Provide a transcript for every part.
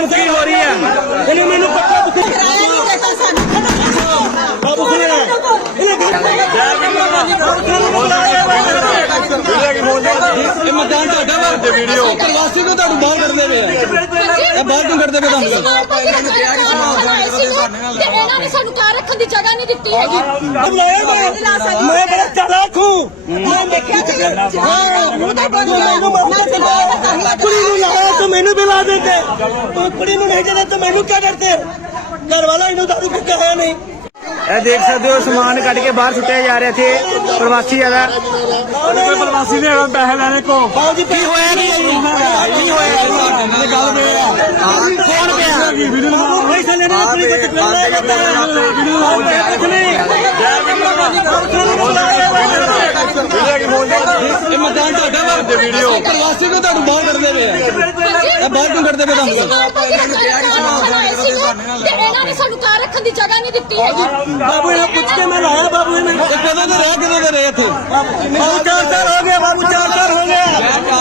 ਮੁੱਕੀ ਹੋ ਰਹੀ ਹੈ ਇਹਨੂੰ ਮੈਨੂੰ ਪੱਕਾ ਤੁਸੀਂ ਕਿਰਾਇਆ ਨਹੀਂ ਦੇਤਾ ਸਾਨੂੰ ਬਾਬੂ ਸੁਣਿਆ ਇਹਨੇ ਇਹ ਮਕਾਨ ਤੁਹਾਡਾ ਵਾ ਤੇ ਵੀਡੀਓ। ਪ੍ਰਵਾਸੀ ਨੂੰ ਤੁਹਾਨੂੰ ਬਾਹਰ ਕੱਢਦੇ ਪਏ ਆ। ਇਹ ਬਾਹਰ ਕਿਉਂ ਕੱਢਦੇ ਪਏ ਤੁਹਾਨੂੰ? ਤੇ ਇਹਨਾਂ ਨੇ ਸਾਨੂੰ ਘਰ ਰੱਖਣ ਦੀ ਜਗ੍ਹਾ ਨਹੀਂ ਦਿੱਤੀ ਹੈਗੀ। ਬੁਲਾਇਆ ਮੈਂ ਮੈਂ ਬੜਾ ਚਾਲਾਕ ਹੂੰ। ਮੈਂ ਦੇਖਿਆ ਕਿ ਹਾਂ ਮੂੰਹ ਤਾਂ ਬੰਦ ਮੈਨੂੰ ਕਰ ਕੁੜੀ ਨੂੰ ਲਾਇਆ ਤਾਂ ਮੈਨੂੰ ਵੀ ਲਾ ਦਿੰਦੇ। ਤੂੰ ਕੁੜੀ ਨੂੰ ਨਹੀਂ ਜਦੋਂ ਤਾਂ ਮੈਨੂੰ ਕਿਆ ਡਰਦੇ? ਘਰ ਵਾਲਾ ਇਹਨੂੰ ਦਾਰੂ ਪੀਤਾ ਹੋਇਆ ਨਹੀਂ। ਇਹ ਦੇਖ ਸਕਦੇ ਹੋ ਸਮਾਨ ਕੱਢ ਕੇ ਬਾਹਰ ਸੁੱਟਿਆ ਜਾ ਰਿਹਾ ਇੱਥੇ ਪ੍ਰਵਾਸੀ ਹੈਗਾ। ਕੋਈ ਪ੍ਰਵਾਸੀ ਨੇ ਪੈਸੇ ਲੈਣੇ ਕੋ ਜੀ ਕੀ ਹੋਇਆ ਨਹੀਂ ਕੀ ਹੋਇਆ ਗੱਲ ਦੇ ਕੌਣ ਪਿਆ ਪੈਸੇ ਲੈਣੇ ਨੇ ਕੁੜੀ ਕੋ ਚਪੇੜ ਲਾਇਆ ਜਾਂਦਾ ਹੈ ਕੁਛ ਨਹੀਂ ਇਹ ਮਕਾਨ ਤੁਹਾਡਾ ਵਾ ਤੇ ਵੀਡੀਓ ਪ੍ਰਵਾਸੀ ਨੂੰ ਤੁਹਾਨੂੰ ਬਾਹਰ ਕੱਢਦੇ ਪਏ ਆ। ਇਹ ਬਾਹਰ ਕਿਉਂ ਕੱਢਦੇ ਪਏ ਤੁਹਾਨੂੰ? ਤੇ ਇਹਨਾਂ ਨੇ ਸਾਨੂੰ ਘਰ ਰੱਖਣ ਦੀ ਜਗ੍ਹਾ ਨਹੀਂ ਦਿੱਤੀ। ਹੈਗੀ ਬਾਬੂ ਨੇ ਪੁੱਛ ਕੇ ਮੈਂ ਲਾਇਆ ਬਾਬੂ ਨੇ। ਇਹ ਕਦੋਂ ਦੇ ਰਹਿ ਕਦੋਂ ਦੇ ਰਹੇ ਇੱਥੇ? ਬਾਬੂ ਚਾਰ ਸਾਲ ਹੋ ਗਏ ਬਾਬੂ ਚਾਰ ਸਾਲ ਹੋ ਗਏ।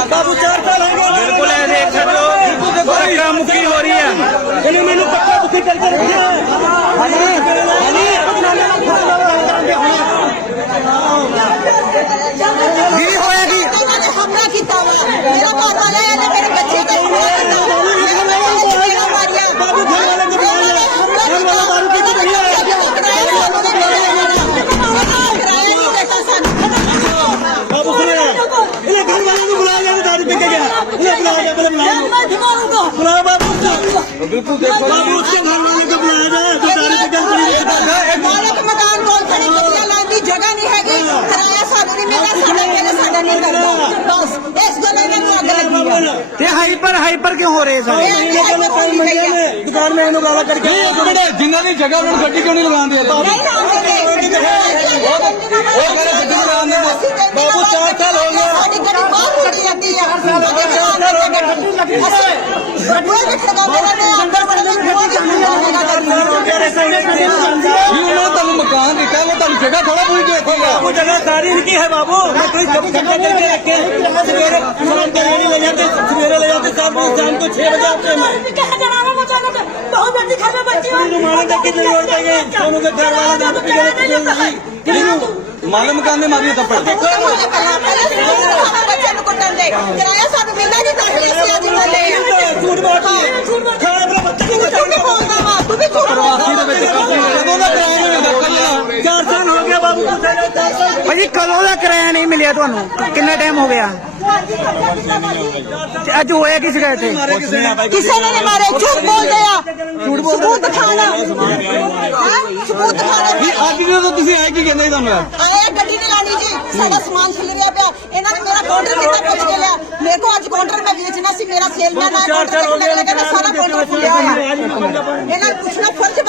ਬਾਬੂ ਚਾਰ ਸਾਲ ਹੋ ਗਏ। ਬਿਲਕੁਲ ਇਹ ਦੇਖ ਸਕਦੇ ਹੋ। ਧੱਕਾ ਮੁੱਕੀ ਹੋ ਰਹੀ ਹੈ? ਇਹਨੂੰ ਮੈਨੂੰ ਪੱਕਾ ਤੁਸੀਂ ਕਰਕੇ ਰੱਖਿਆ ਹਾਂਜੀ ਕੀ ਹੋਇਆ ਕੀ ਇਹਨਾਂ ਨੇ ਹਮਲਾ ਕੀਤਾ ਵਾ ਮੇਰਾ ਘਰ ਵਾਲਾ ਹੈ ਤੇ ਮੇਰੇ ਬੱਚੇ ਤੇ ਹਮਲਾ ਕੀਤਾ ਮੇਰੇ ਵਾਲੇ ਨੇ ਚਪੇੜਾਂ ਮਾਰੀਆਂ ਬਾਬੂ ਘਰ ਵਾਲੇ ਨੂੰ ਬੁਲਾਇਆ ਘਰ ਵਾਲਾ ਦਾਰੂ ਪੀ ਕੇ ਨਹੀਂ ਆਇਆ ਕਿਰਾਇਆ ਨਹੀਂ ਦੇਤਾ ਸਾਨੂੰ ਬਾਬੂ ਸੁਣਿਆ ਇਹਨੇ ਘਰ ਵਾਲੇ ਨੂੰ ਬੁਲਾਇਆ ਜਾਨੂੰ ਦਾਰੂ ਪੀ ਕੇ ਗਿਆ ਇਹਨੇ ਬੁਲਾਇਆ ਜਾ ਪਹਿਲੇ ਬੁਲਾਇਆ ਮੈਂ ਦਿਮਾਗੂਗਾ ਬੁਲਾਇਆ ਬਾਬੂ उसको ਬਿਲਕੁਲ ਦੇਖੋ बाबू उसके घर वाले को बुलाया जाए तो दारू पी के कुड़ी नहीं खाता ਮਾਲਕ ਮਕਾਨ ਕੋਲ ਖੜੀ ਗੱਡੀਆਂ ਲਾਉਣ ਦੀ ਜਗ੍ਹਾ ਨਹੀਂ ਹੈਗੀ ਕਿਰਾਇਆ ਤੇ ਹਾਈਪਰ ਹਾਈਪਰ ਕਿਉਂ ਹੋ ਰਹੇ ਸਾਰੇ ਦੁਕਾਨ ਮੈਂ ਇਹਨੂੰ ਗਾਲਾਂ ਕੱਢ ਕੇ ਇੱਕ ਮਿੰਟ ਜਿਨ੍ਹਾਂ ਦੀ ਜਗ੍ਹਾ ਉਹਨਾਂ ਨੂੰ ਗੱਡੀ ਕਿਉਂ ਨਹੀਂ ਲਗਾਉਂਦੇ ਯਾਰ ਉਹ ਮੇਰੇ ਗੱਡੀ ਨੂੰ ਲਗਾਉਂਦੇ ਬਾਬੂ ਚਾਰ ਸਾਲ ਹੋ ਗਏ ਸਾਡੀ ਗੱਡੀ ਬਹੁਤ ਲੱਗੀ ਜਾਂਦੀ ਹੈ ਹਰ ਸਾਲ ਉਹਦੇ ਚਾਰ ਸਾਲ ਹੋ ਗਏ ਗੱਡੀ ਲੱਗੀ ਹੈ ਗੱਡੀ ਵਿੱਚ ਲਗਾਉਂਦੇ ਨੇ ਅੰਦਰ ਬੜੇ ਨੇ ਬਹੁਤ ਜਾਂਦੀ ਹੈ ਜੀ ਉਹਨਾਂ ਤੁਹਾਨੂੰ ਮਕਾਨ ਦਿੱਤਾ ਉਹ ਤੁਹਾਨੂੰ ਜਗ੍ਹਾ ਥੋੜਾ ਪੂਰੀ ਦੇਖੋਗਾ ਉਹ ਜਗ੍ਹਾ ਸਾਰੀ ਇਨਕੀ ਹੈ ਬਾਬੂ ਮੈਂ ਕੋਈ ਜਗ੍ਹਾ ਕਰਕੇ ਰੱਖੇ ਸਵੇਰੇ ਸਵੇਰੇ ਨਹੀਂ ਲੈ ਜਾਂਦੇ रेडी ले जाते सवेरे ले जाते शाम को शाम को छह बजे आते हैं मैं कहा जनाना बचाना तो बहुत बड़ी खबर बची कुड़ी ਨੂੰ ਮਾਰਨ ਦਾ ਕਿੰਨੀ ਲੋੜ ਪੈ ਗਈ ਸਾਨੂੰ ਦੇ ਘਰ ਵਾਲਾ ਦਾਰੂ ਪੀ ਕੇ ਕੁੜੀ ਨਹੀਂ ਕੁੜੀ ਨੂੰ ਮਾਲੇ ਮਕਾਨ ਦੇ ਮਾਰੀ ਥੱਪੜ ਬੱਚੇ ਨੂੰ ਕੁੱਟਣ ਦੇ ਕਿਰਾਇਆ ਸਾਨੂੰ ਮਿਲਦਾ ਨਹੀਂ ਤਾਂ ਅਸੀਂ ਅੱਜ ਬੋਲੇ ਆ ਝੂਠ ਮਾਰਦੀ ਖਾਣੇ ਆਪਣੇ ਬੱਚੇ ਨੂੰ ਤੂੰ ਵੀ ਬੋਲਦਾ ਵਾ ਤੂੰ ਵੀ ਝੂਠ ਪ੍ਰਵਾਸੀ ਦੇ ਵਿੱਚ ਕਦੋਂ ਦਾ ਕਿਰਾਇਆ ਨਹੀਂ ਮਿਲਦਾ ਕੱਲ ਚਾਰ ਸਾਲ ਹੋ ਗਏ ਬਾਬੂ ਕੁੱਤੇ ਨੇ ਚਾਰ ਸਾਲ ਭਾਜੀ ਕਦੋਂ ਦਾ ਕਿਰਾਇਆ ਨਹੀਂ ਮਿਲਿਆ ਤੁਹਾਨੂੰ ਕਿੰਨਾ ਟਾਈਮ ਹੋ ਗਿਆ ਤੇ ਅੱਜ ਹੋਇਆ ਕੀ ਸੀਗਾ ਇੱਥੇ ਕਿਸੇ ਨੇ ਨਹੀਂ ਮਾਰੇ ਝੂਠ ਬੋਲਦੇ ਆ ਝੂਠ ਬੋਲਦੇ ਸਬੂਤ ਦਿਖਾਣਾ ਹਾਂ ਸਬੂਤ ਦਿਖਾਣਾ ਅੱਜ ਜਦੋਂ ਤੁਸੀਂ ਆਏ ਕੀ ਕਹਿੰਦੇ ਸੀ ਤੁਹਾਨੂੰ ਆਇਆ ਗੱਡੀ ਨਹੀਂ ਲਾਣੀ ਜੀ ਸਾਡਾ ਸਮਾਨ ਖਿਲਰਿਆ ਪਿਆ ਇਹਨਾਂ ਨੇ ਮੇਰਾ ਕਾਊਂਟਰ ਕਿੱਦਾਂ ਪੁੱਛ ਕੇ ਲਿਆ ਮੇਰੇ ਕੋ ਅੱਜ ਕਾਊਂਟਰ ਮੈਂ ਵੇਚਣਾ ਸੀ ਮੇਰਾ ਸੇਲਮੈਨ ਆ ਚਾਰ ਸਾਲ ਹੋ ਗਏ ਕਹਿੰਦਾ ਸਾਰਾ ਕਾਊਂਟਰ ਖੁੱਲਿਆ ਹੋਇਆ ਇਹਨਾਂ ਨੂੰ ਪੁੱਛਣਾ ਫਰਜ਼ ਬਣਦਾ ਕਿ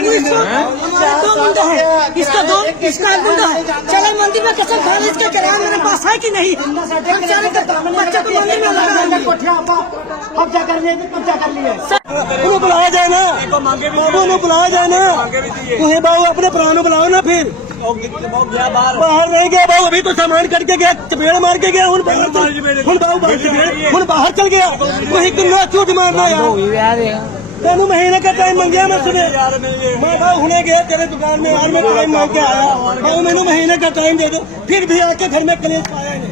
نہیں دو بندہ ہے اس کا دو بلایا جائے نا انہوں بلایا جائے نا تمہیں اپنے پرانوں بلاؤ نا پھر باہر نہیں گیا باؤ ابھی تو سامان کر کے گیا چپیڑ مار کے گیا ہوں باہر ہوں باہر چل گیا وہی کنگا چوٹ مارنا یار ਤੁਸੀਂ ਕਿੰਨਾ ਝੂਠ ਮਾਰਨਾ ਯਾਰ ਤੈਨੂੰ महीने का टाइम ਮੰਗਿਆ ਮੈਂ ਸੁਨੇ मैं बाबू हुने गया तेरे दुकान में यार मैं टाइम मांग के आया बाबू मैंने महीने का टाइम दे दो फिर भी आके घर में कलेश पाया नहीं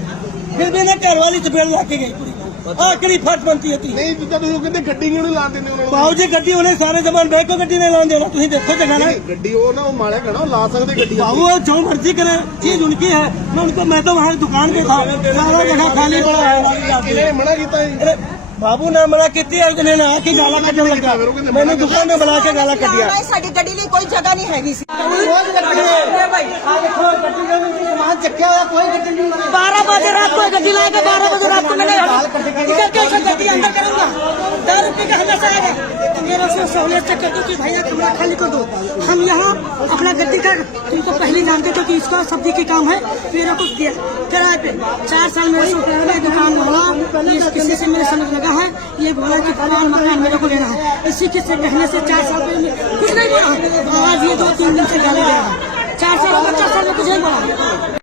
फिर भी ना घर वाली चपेड़ ला के गई पूरी आखिरी फर्ज बनती है ਨਹੀਂ ਜਿੱਦਾਂ ਤੁਸੀਂ ਉਹ ਕਹਿੰਦੇ ਗੱਡੀ ਕਿਉਂ ਨਹੀਂ ਲਾਣ ਦਿੰਦੇ ਉਹਨਾਂ ਨੂੰ ਬਾਉ ਜੀ ਗੱਡੀ ਉਹਨੇ ਸਾਰੇ ਜ਼ਮਾਨ ਬੈਕ ਕੋ ਗੱਡੀ ਨਹੀਂ ਲਾਉਣ ਦੇਣਾ ਤੁਸੀਂ ਦੇਖੋ ਜਗ੍ਹਾ ਨਾ ਗੱਡੀ ਉਹ ਨਾ ਉਹ ਮਾਲਿਆ ਕਹਣਾ ਉਹ ਲਾ ਸਕਦੇ ਗੱਡੀ बाबू वो जो मर्जी करे चीज उनकी है मैं उनको मैं तो वहाँ दुकान पे था सारा जगह खाली पड़ा है ਕਿਹਨੇ ਮਨਾ ਕੀਤਾ ਜੀ अरे ਬਾਬੂ ਨੇ ਮਨਾ ਕੀਤੀ ਅੱਜ ਨੇ ਆ ਕੇ ਗਾਲਾਂ ਕੱਢਣ ਲੱਗਾ। ਮੈਨੂੰ ਦੁਕਾਨ ਨੇ ਬੁਲਾ ਕੇ ਗਾਲਾਂ ਕੱਢੀਆਂ। ਸਾਡੀ ਗੱਡੀ ਲਈ ਕੋਈ ਜਗ੍ਹਾ ਨਹੀਂ ਹੈਗੀ ਸੀ। ਆ ਦੇਖੋ ਗੱਡੀ ਦਾ ਸਮਾਨ ਚੱਕਿਆ ਹੋਇਆ ਕੋਈ ਗੱਡੀ ਨਹੀਂ 12 ਵਜੇ ਰਾਤ ਕੋਈ ਗੱਡੀ ਲੈ ਕੇ بجے رات کو میں نے کیسے جلدی اندر کروں گا۔ دس روپے کا ہمیشہ آئے گا میرے سے سہولت سے کر کہ بھیا کمرہ خالی کر دو۔ ہم یہاں اپنا گدی کا تم کو پہلے نام دیتے کہ اس کا سبزی کے کام ہے۔ میرے کو کرائے پہ چار سال میرے سے ہے دکان بھولا کسی سے میرے سمجھ لگا ہے۔ یہ بھولا کہ فلان مکان میرے کو لینا ہے۔ اسی کے سے کہنے سے چار سال پہلے کچھ نہیں بولا۔ آواز یہ دو تین دن سے جانے گیا۔ چار سال بچہ سال میں کچھ نہیں بولا۔